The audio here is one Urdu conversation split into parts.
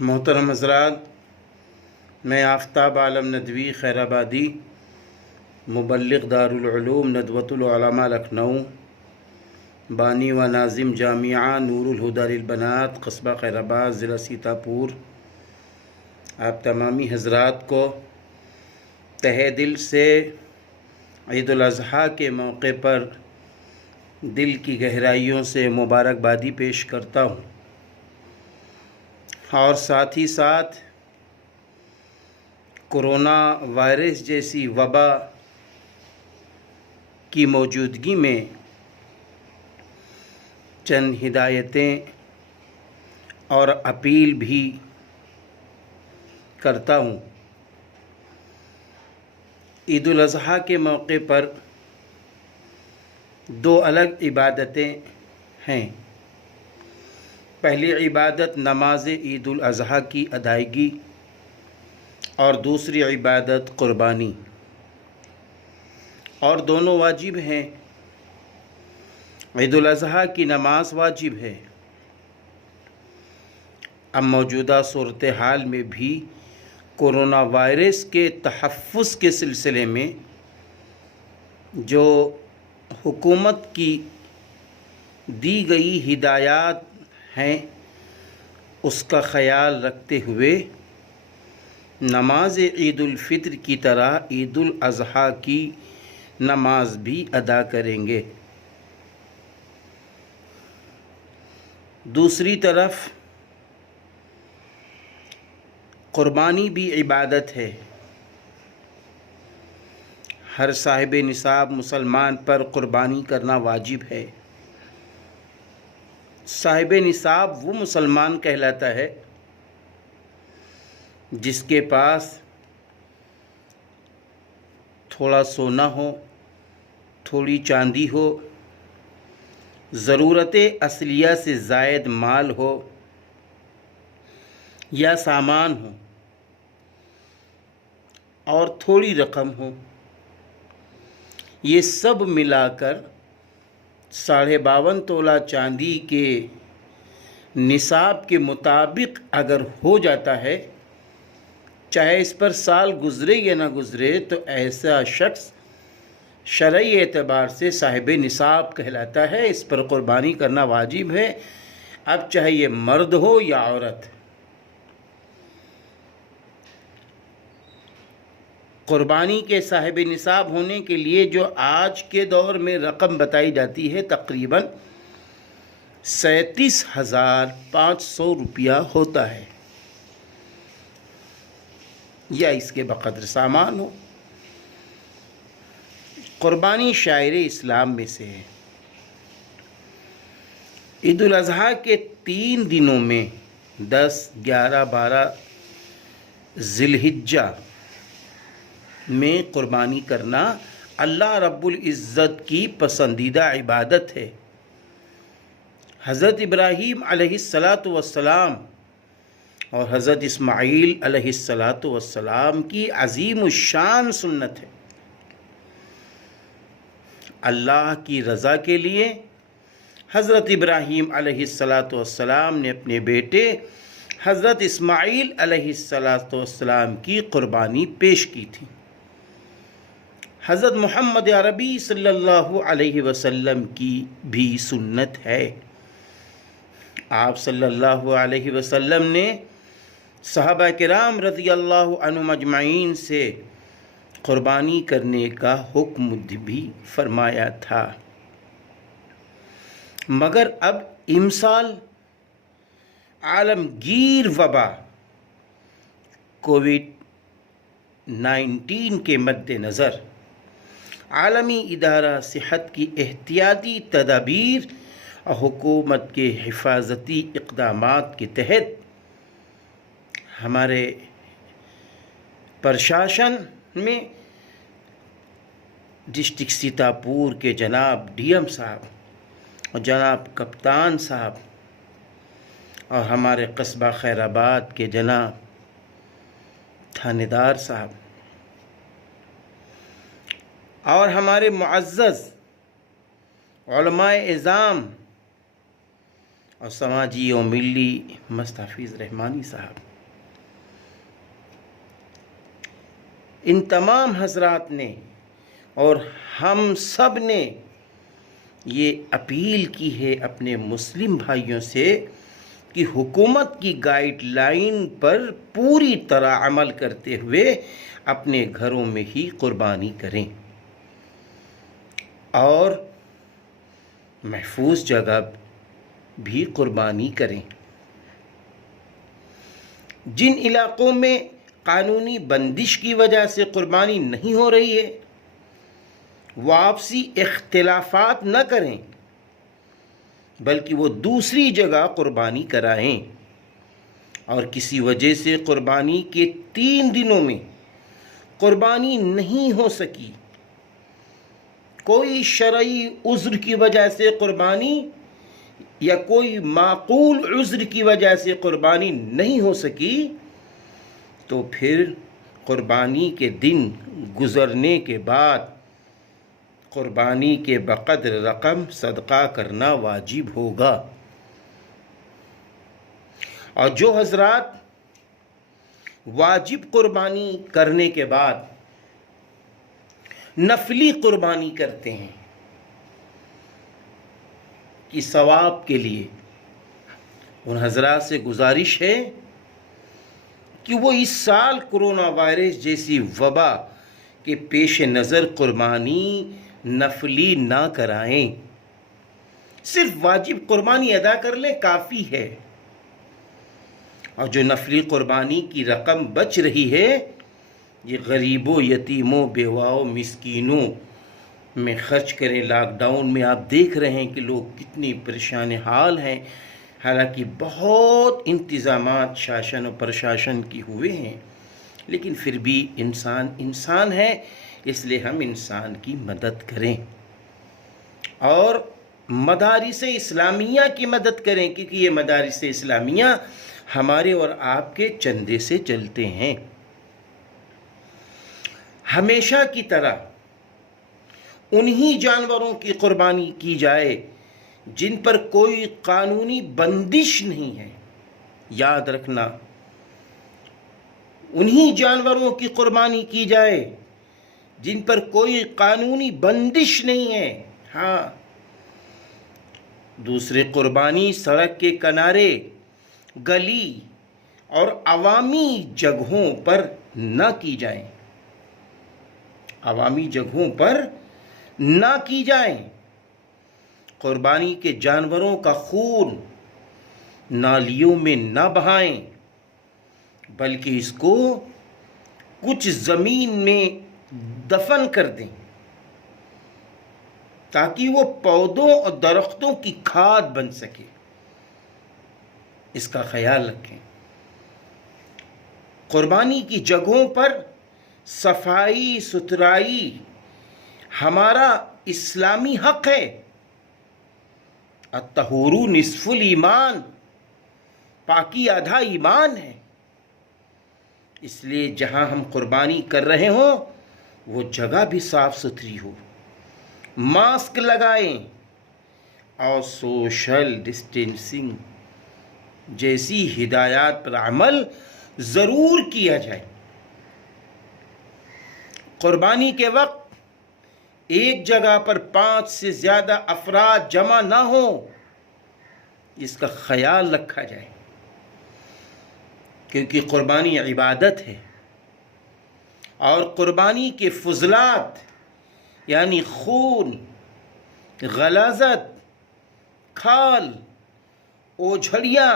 محترم حضرات، میں آفتاب عالم ندوی خیر آبادی مبلغ دارالعلوم ندوۃ العلماء لکھنؤ، بانی و ناظم جامعہ نور الہدیٰ للبنات قصبہ خیر آباد ضلع سیتاپور، آپ تمامی حضرات کو تہہ دل سے عید الاضحیٰ کے موقع پر دل کی گہرائیوں سے مبارکبادی پیش کرتا ہوں، اور ساتھ ہی ساتھ کرونا وائرس جیسی وبا کی موجودگی میں چند ہدایتیں اور اپیل بھی کرتا ہوں۔ عید الاضحیٰ کے موقع پر دو الگ عبادتیں ہیں۔ پہلی عبادت نماز عید الاضحیٰ کی ادائیگی اور دوسری عبادت قربانی، اور دونوں واجب ہیں۔ عید الاضحیٰ کی نماز واجب ہے۔ اب موجودہ صورتحال میں بھی کرونا وائرس کے تحفظ کے سلسلے میں جو حکومت کی دی گئی ہدایات ہیں اس کا خیال رکھتے ہوئے نماز عید الفطر کی طرح عید الاضحیٰ کی نماز بھی ادا کریں گے۔ دوسری طرف قربانی بھی عبادت ہے۔ ہر صاحب نصاب مسلمان پر قربانی کرنا واجب ہے۔ صاحب نصاب وہ مسلمان کہلاتا ہے جس کے پاس تھوڑا سونا ہو، تھوڑی چاندی ہو، ضرورت اصلیہ سے زائد مال ہو یا سامان ہو، اور تھوڑی رقم ہو، یہ سب ملا کر 52.5 تولہ چاندی کے نصاب کے مطابق اگر ہو جاتا ہے، چاہے اس پر سال گزرے یا نہ گزرے، تو ایسا شخص شرعی اعتبار سے صاحب نصاب کہلاتا ہے، اس پر قربانی کرنا واجب ہے، اب چاہے یہ مرد ہو یا عورت۔ قربانی کے صاحب نصاب ہونے کے لیے جو آج کے دور میں رقم بتائی جاتی ہے تقریباً 37,500 روپیہ ہوتا ہے، یا اس کے بقدر سامان ہو۔ قربانی شاعر اسلام میں سے ہے۔ عید الاضحیٰ کے 3 دنوں میں 10، 11، 12 ذی الحجہ میں قربانی کرنا اللہ رب العزت کی پسندیدہ عبادت ہے۔ حضرت ابراہیم علیہ السلام اور حضرت اسماعیل علیہ السلام کی عظیم الشان سنت ہے۔ اللہ کی رضا کے لیے حضرت ابراہیم علیہ السلام نے اپنے بیٹے حضرت اسماعیل علیہ السلام کی قربانی پیش کی تھی۔ حضرت محمد عربی صلی اللہ علیہ وسلم کی بھی سنت ہے۔ آپ صلی اللہ علیہ وسلم نے صحابہ کرام رضی اللہ عنہم اجمعین سے قربانی کرنے کا حکم بھی فرمایا تھا، مگر اب امسال عالمگیر وبا کووڈ-19 کے مد نظر عالمی ادارہ صحت کی احتیاطی تدابیر اور حکومت کے حفاظتی اقدامات کے تحت ہمارے پرشاسن میں ڈسٹرکٹ سیتاپور کے جناب ڈی ایم صاحب اور جناب کپتان صاحب اور ہمارے قصبہ خیر آباد کے جناب تھانے دار صاحب اور ہمارے معزز علماء اعظام اور سماجی و ملی مستحفظ رحمانی صاحب ان تمام حضرات نے اور ہم سب نے یہ اپیل کی ہے اپنے مسلم بھائیوں سے کہ حکومت کی گائیڈ لائن پر پوری طرح عمل کرتے ہوئے اپنے گھروں میں ہی قربانی کریں اور محفوظ جگہ بھی قربانی کریں۔ جن علاقوں میں قانونی بندش کی وجہ سے قربانی نہیں ہو رہی ہے وہ آپسی اختلافات نہ کریں بلکہ وہ دوسری جگہ قربانی کرائیں، اور کسی وجہ سے قربانی کے 3 دنوں میں قربانی نہیں ہو سکی، کوئی شرعی عذر کی وجہ سے قربانی یا کوئی معقول عذر کی وجہ سے قربانی نہیں ہو سکی، تو پھر قربانی کے دن گزرنے کے بعد قربانی کے بقدر رقم صدقہ کرنا واجب ہوگا۔ اور جو حضرات واجب قربانی کرنے کے بعد نفلی قربانی کرتے ہیں کہ ثواب کے لیے، ان حضرات سے گزارش ہے کہ وہ اس سال کرونا وائرس جیسی وبا کے پیش نظر قربانی نفلی نہ کرائیں، صرف واجب قربانی ادا کر لیں کافی ہے، اور جو نفلی قربانی کی رقم بچ رہی ہے یہ غریبوں، یتیموں، بیواؤں، مسکینوں میں خرچ کریں۔ لاک ڈاؤن میں آپ دیکھ رہے ہیں کہ لوگ کتنی پریشان حال ہیں، حالانکہ بہت انتظامات شاشن و پرشاشن کی ہوئے ہیں، لیکن پھر بھی انسان ہے، اس لیے ہم انسان کی مدد کریں اور مدارس اسلامیہ کی مدد کریں، کیونکہ یہ مدارس اسلامیہ ہمارے اور آپ کے چندے سے چلتے ہیں۔ ہمیشہ کی طرح انہی جانوروں کی قربانی کی جائے جن پر کوئی قانونی بندش نہیں ہے، یاد رکھنا، انہی جانوروں کی قربانی کی جائے جن پر کوئی قانونی بندش نہیں ہے۔ ہاں، دوسرے قربانی سڑک کے کنارے، گلی اور عوامی جگہوں پر نہ کی جائیں، عوامی جگہوں پر نہ کی جائیں۔ قربانی کے جانوروں کا خون نالیوں میں نہ بہائیں، بلکہ اس کو کچھ زمین میں دفن کر دیں تاکہ وہ پودوں اور درختوں کی کھاد بن سکے۔ اس کا خیال رکھیں۔ قربانی کی جگہوں پر صفائی ستھرائی ہمارا اسلامی حق ہے۔ الطہور نصف الایمان، پاکی آدھا ایمان ہے، اس لیے جہاں ہم قربانی کر رہے ہوں وہ جگہ بھی صاف ستھری ہو، ماسک لگائیں اور سوشل ڈسٹینسنگ جیسی ہدایات پر عمل ضرور کیا جائے۔ قربانی کے وقت ایک جگہ پر 5 سے زیادہ افراد جمع نہ ہوں، اس کا خیال رکھا جائے، کیونکہ قربانی عبادت ہے، اور قربانی کے فضلات یعنی خون، غلاظت، کھال، اوجھڑیاں،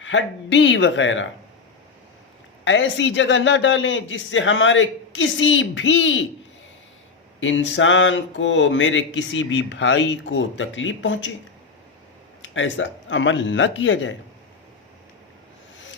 ہڈی وغیرہ ایسی جگہ نہ ڈالیں جس سے ہمارے کسی بھی انسان کو، میرے کسی بھی بھائی کو تکلیف پہنچے۔ ایسا عمل نہ کیا جائے،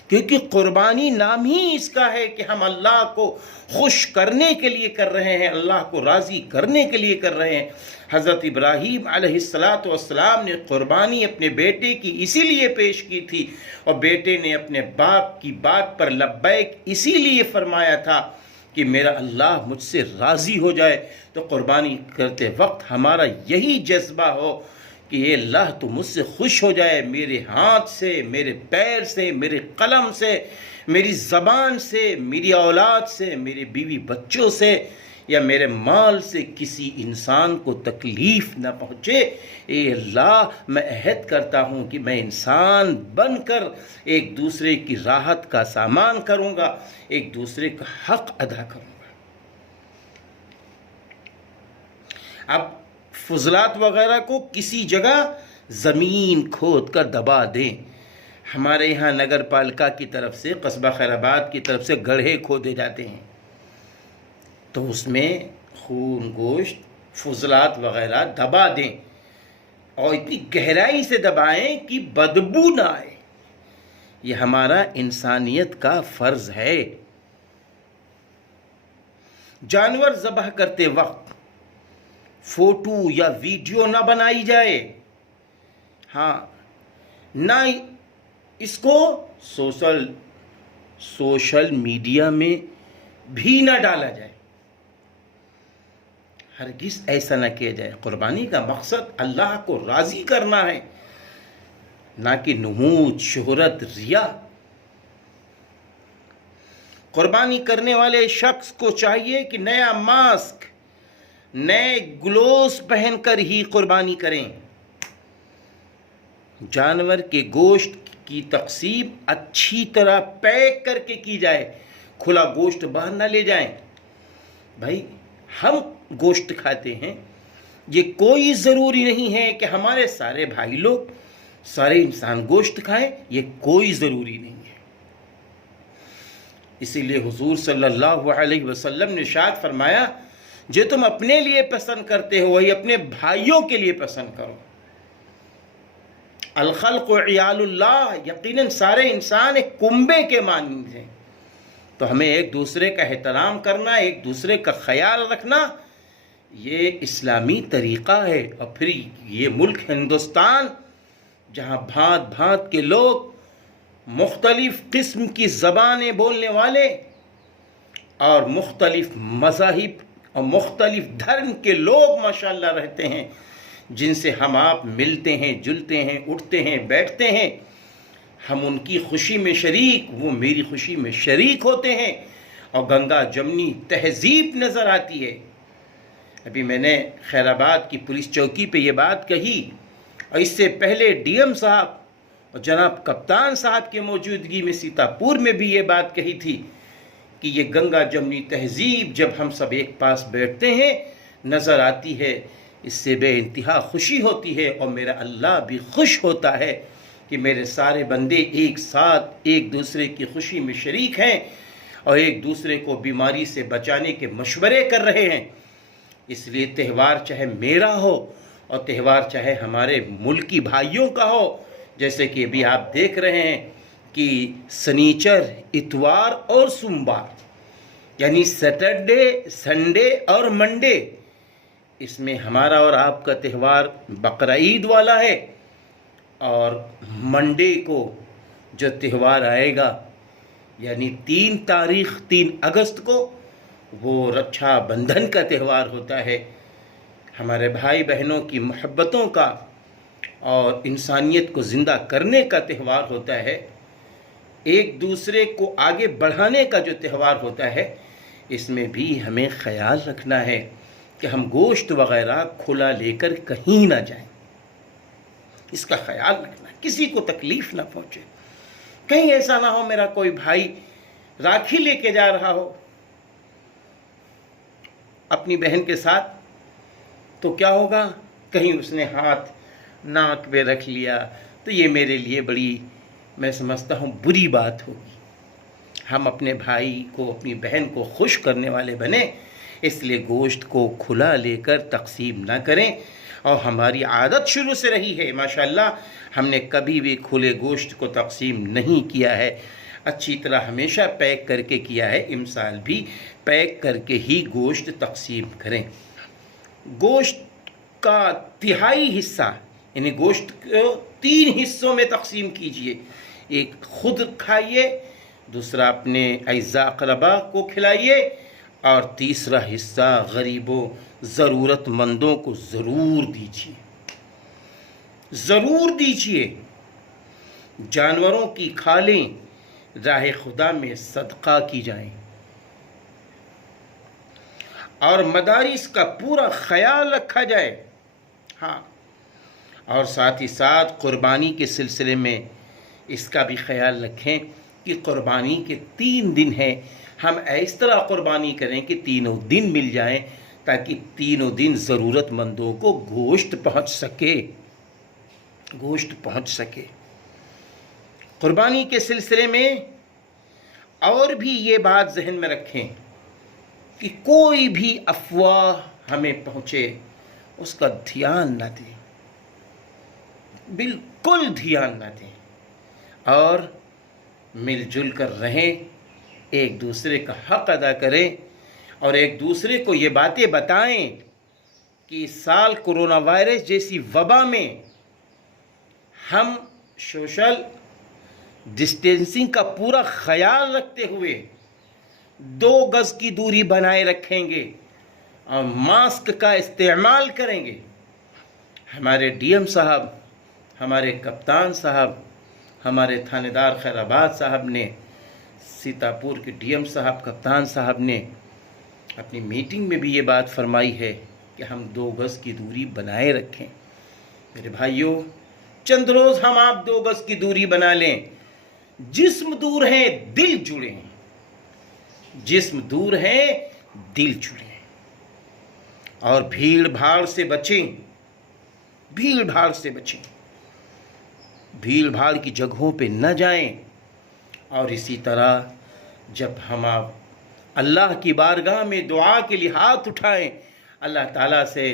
کیونکہ قربانی نام ہی اس کا ہے کہ ہم اللہ کو خوش کرنے کے لیے کر رہے ہیں، اللہ کو راضی کرنے کے لیے کر رہے ہیں۔ حضرت ابراہیم علیہ السلام نے قربانی اپنے بیٹے کی اسی لیے پیش کی تھی، اور بیٹے نے اپنے باپ کی بات پر لبیک اسی لیے فرمایا تھا کہ میرا اللہ مجھ سے راضی ہو جائے۔ تو قربانی کرتے وقت ہمارا یہی جذبہ ہو کہ اے اللہ تو مجھ سے خوش ہو جائے، میرے ہاتھ سے، میرے پیر سے، میرے قلم سے، میری زبان سے، میری اولاد سے، میرے بیوی بچوں سے یا میرے مال سے کسی انسان کو تکلیف نہ پہنچے۔ اے اللہ میں عہد کرتا ہوں کہ میں انسان بن کر ایک دوسرے کی راحت کا سامان کروں گا، ایک دوسرے کا حق ادا کروں گا۔ اب فضلات وغیرہ کو کسی جگہ زمین کھود کر دبا دیں۔ ہمارے یہاں نگر پالکا کی طرف سے، قصبہ خیر آباد کی طرف سے گڑھے کھودے جاتے ہیں، تو اس میں خون، گوشت، فضلات وغیرہ دبا دیں اور اتنی گہرائی سے دبائیں کہ بدبو نہ آئے۔ یہ ہمارا انسانیت کا فرض ہے۔ جانور ذبح کرتے وقت فوٹو یا ویڈیو نہ بنائی جائے، ہاں نہ اس کو سوشل میڈیا میں بھی نہ ڈالا جائے، ہرگز ایسا نہ کیا جائے۔ قربانی کا مقصد اللہ کو راضی کرنا ہے، نہ کہ نمود، شہرت، ریا۔ قربانی کرنے والے شخص کو چاہیے کہ نیا ماسک، نئے گلوز پہن کر ہی قربانی کریں۔ جانور کے گوشت کی تقسیم اچھی طرح پیک کر کے کی جائے، کھلا گوشت باہر نہ لے جائیں۔ بھائی ہم گوشت کھاتے ہیں، یہ کوئی ضروری نہیں ہے کہ ہمارے سارے بھائی لوگ، سارے انسان گوشت کھائیں، یہ کوئی ضروری نہیں ہے۔ اسی لیے حضور صلی اللہ علیہ وسلم نے ارشاد فرمایا، جو تم اپنے لیے پسند کرتے ہو وہی اپنے بھائیوں کے لیے پسند کرو۔ الخلق عیال اللہ، یقیناً سارے انسان ایک کنبے کے مانند ہیں، تو ہمیں ایک دوسرے کا احترام کرنا، ایک دوسرے کا خیال رکھنا، یہ اسلامی طریقہ ہے۔ اور پھر یہ ملک ہندوستان، جہاں بھانت بھانت کے لوگ، مختلف قسم کی زبانیں بولنے والے اور مختلف مذاہب اور مختلف دھرم کے لوگ ماشاءاللہ رہتے ہیں، جن سے ہم آپ ملتے ہیں، جلتے ہیں، اٹھتے ہیں، بیٹھتے ہیں۔ ہم ان کی خوشی میں شریک، وہ میری خوشی میں شریک ہوتے ہیں، اور گنگا جمنی تہذیب نظر آتی ہے۔ ابھی میں نے خیر آباد کی پولیس چوکی پہ یہ بات کہی، اور اس سے پہلے ڈی ایم صاحب اور جناب کپتان صاحب کی موجودگی میں سیتاپور میں بھی یہ بات کہی تھی کہ یہ گنگا جمنی تہذیب جب ہم سب ایک پاس بیٹھتے ہیں نظر آتی ہے، اس سے بے انتہا خوشی ہوتی ہے، اور میرا اللہ بھی خوش ہوتا ہے کہ میرے سارے بندے ایک ساتھ ایک دوسرے کی خوشی میں شریک ہیں اور ایک دوسرے کو بیماری سے بچانے کے مشورے کر رہے ہیں۔ اس لیے تہوار چاہے میرا ہو اور تہوار چاہے ہمارے ملکی بھائیوں کا ہو، جیسے کہ ابھی آپ دیکھ رہے ہیں کہ سنیچر، اتوار اور سوموار، یعنی سیٹرڈے، سنڈے اور منڈے، اس میں ہمارا اور آپ کا تہوار بقرعید والا ہے، اور منڈے کو جو تہوار آئے گا یعنی 3 اگست کو، وہ رکشا بندھن کا تہوار ہوتا ہے، ہمارے بھائی بہنوں کی محبتوں کا اور انسانیت کو زندہ کرنے کا تہوار ہوتا ہے، ایک دوسرے کو آگے بڑھانے کا جو تہوار ہوتا ہے۔ اس میں بھی ہمیں خیال رکھنا ہے کہ ہم گوشت وغیرہ کھلا لے کر کہیں نہ جائیں، اس کا خیال رکھنا، کسی کو تکلیف نہ پہنچے۔ کہیں ایسا نہ ہو میرا کوئی بھائی راکھی لے کے جا رہا ہو اپنی بہن کے ساتھ، تو کیا ہوگا، کہیں اس نے ہاتھ ناک پہ رکھ لیا تو یہ میرے لیے بڑی، میں سمجھتا ہوں، بری بات ہوگی۔ ہم اپنے بھائی کو، اپنی بہن کو خوش کرنے والے بنیں، اس لیے گوشت کو کھلا لے کر تقسیم نہ کریں۔ اور ہماری عادت شروع سے رہی ہے ماشاءاللہ، ہم نے کبھی بھی کھلے گوشت کو تقسیم نہیں کیا ہے، اچھی طرح ہمیشہ پیک کر کے کیا ہے، امسال بھی پیک کر کے ہی گوشت تقسیم کریں۔ گوشت کا تہائی حصہ، یعنی گوشت کو 3 حصوں میں تقسیم کیجئے، ایک خود کھائیے، دوسرا اپنے اعزاء اقربا کو کھلائیے، اور تیسرا حصہ غریبوں، ضرورت مندوں کو ضرور دیجیے۔ ضرور دیجیے، جانوروں کی کھالیں، راہ خدا میں صدقہ کی جائیں، اور مدارس کا پورا خیال رکھا جائے۔ ہاں، اور ساتھ ہی ساتھ قربانی کے سلسلے میں اس کا بھی خیال رکھیں کہ قربانی کے 3 دن ہیں، ہم اس طرح قربانی کریں کہ تینوں دن مل جائیں، تاکہ تینوں دن ضرورت مندوں کو گوشت پہنچ سکے۔ قربانی کے سلسلے میں اور بھی یہ بات ذہن میں رکھیں کہ کوئی بھی افواہ ہمیں پہنچے اس کا دھیان نہ دیں، بالکل دھیان نہ دیں، اور مل جل کر رہیں، ایک دوسرے کا حق ادا کریں، اور ایک دوسرے کو یہ باتیں بتائیں کہ اس سال کرونا وائرس جیسی وبا میں ہم سوشل ڈسٹینسنگ کا پورا خیال رکھتے ہوئے 2 گز کی دوری بنائے رکھیں گے اور ماسک کا استعمال کریں گے۔ ہمارے ڈی ایم صاحب، ہمارے کپتان صاحب، ہمارے تھانے دار خیر آباد صاحب نے، سیتاپور کے ڈی ایم صاحب، کپتان صاحب نے اپنی میٹنگ میں بھی یہ بات فرمائی ہے کہ ہم 2 گز کی دوری بنائے رکھیں۔ میرے بھائیوں، چند روز ہم آپ 2 گز کی دوری بنا لیں، جسم دور ہیں دل جڑے ہیں، جسم دور ہیں دل جڑے ہیں، اور بھیڑ بھاڑ سے بچیں، بھیڑ بھاڑ کی جگہوں پہ نہ جائیں، اور اسی طرح جب ہم آپ اللہ کی بارگاہ میں دعا کے لیے ہاتھ اٹھائیں، اللہ تعالیٰ سے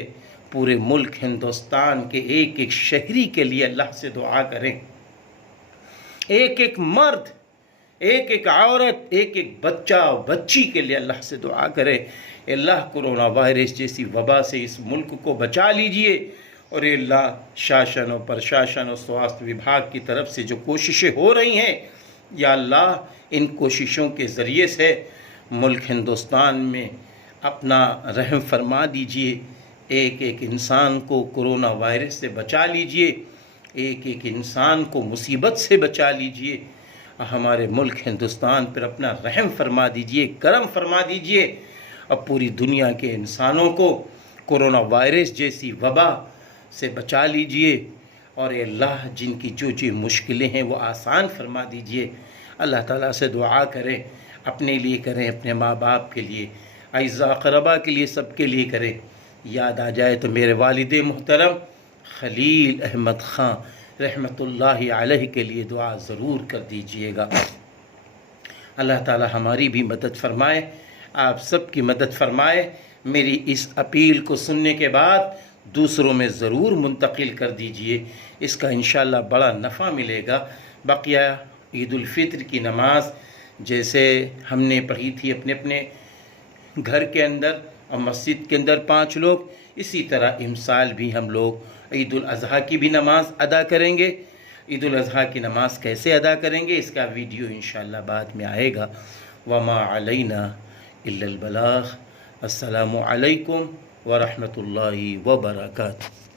پورے ملک ہندوستان کے ایک ایک شہری کے لیے اللہ سے دعا کریں، ایک ایک مرد، ایک ایک عورت، ایک ایک بچہ اور بچی کے لیے اللہ سے دعا کریں، اللہ کرونا وائرس جیسی وبا سے اس ملک کو بچا لیجئے، اور اللہ شاشن و پرشاشن اور سواستھ وبھاگ کی طرف سے جو کوششیں ہو رہی ہیں، یا اللہ ان کوششوں کے ذریعے سے ملک ہندوستان میں اپنا رحم فرما دیجئے، ایک ایک انسان کو کرونا وائرس سے بچا لیجئے، ایک ایک انسان کو مصیبت سے بچا لیجئے، ہمارے ملک ہندوستان پر اپنا رحم فرما دیجئے، کرم فرما دیجئے، اور پوری دنیا کے انسانوں کو کرونا وائرس جیسی وبا سے بچا لیجئے، اور اے اللہ جن کی جو مشکلیں ہیں وہ آسان فرما دیجئے۔ اللہ تعالیٰ سے دعا کریں، اپنے لیے کریں، اپنے ماں باپ کے لیے، اعزاء اقربا کے لیے، سب کے لیے کریں۔ یاد آ جائے تو میرے والد محترم خلیل احمد خان رحمۃ اللہ علیہ کے لیے دعا ضرور کر دیجئے گا۔ اللہ تعالی ہماری بھی مدد فرمائے، آپ سب کی مدد فرمائے۔ میری اس اپیل کو سننے کے بعد دوسروں میں ضرور منتقل کر دیجئے، اس کا انشاءاللہ بڑا نفع ملے گا۔ بقیہ عید الفطر کی نماز جیسے ہم نے پڑھی تھی اپنے اپنے گھر کے اندر اور مسجد کے اندر 5 لوگ، اسی طرح امسال بھی ہم لوگ عید الاضحیٰ کی بھی نماز ادا کریں گے۔ عید الاضحیٰ کی نماز کیسے ادا کریں گے اس کا ویڈیو انشاءاللہ بعد میں آئے گا۔ وما علینا الا البلاغ۔ السلام علیکم ورحمۃ اللہ وبرکاتہ۔